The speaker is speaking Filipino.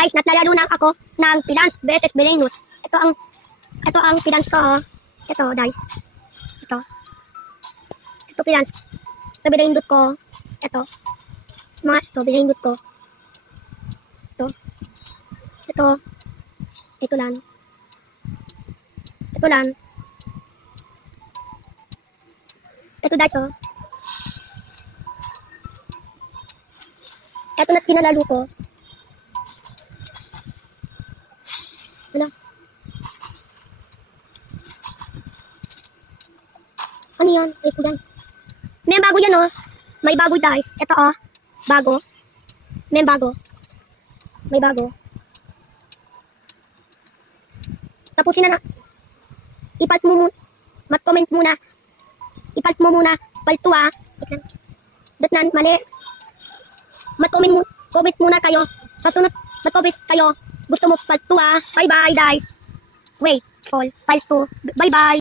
guys, naglalaro na ako ng Pidance versus Belaynut. Ito ang Pidance ko, oh. Ito, guys. Ito Pidance. Ito Belaynut ko. Ito Belaynut ko. Ito lang. Ito guys, oh. Ito na kinalalo ko. Ano? Ano yan? Ay po yan. May bago yan, oh. May bago guys. Ito, oh. Bago. May bago. Tapusin na. I-palt mo muna. Mag-comment muna. I-palt mo muna. Palt 2, ah. Datnan, mali. Mag-comment muna kayo. Sa sunod, mag-comment kayo. Gusto mo palt 2, ah. Bye-bye, guys. Wait, all. Palt 2. Bye-bye.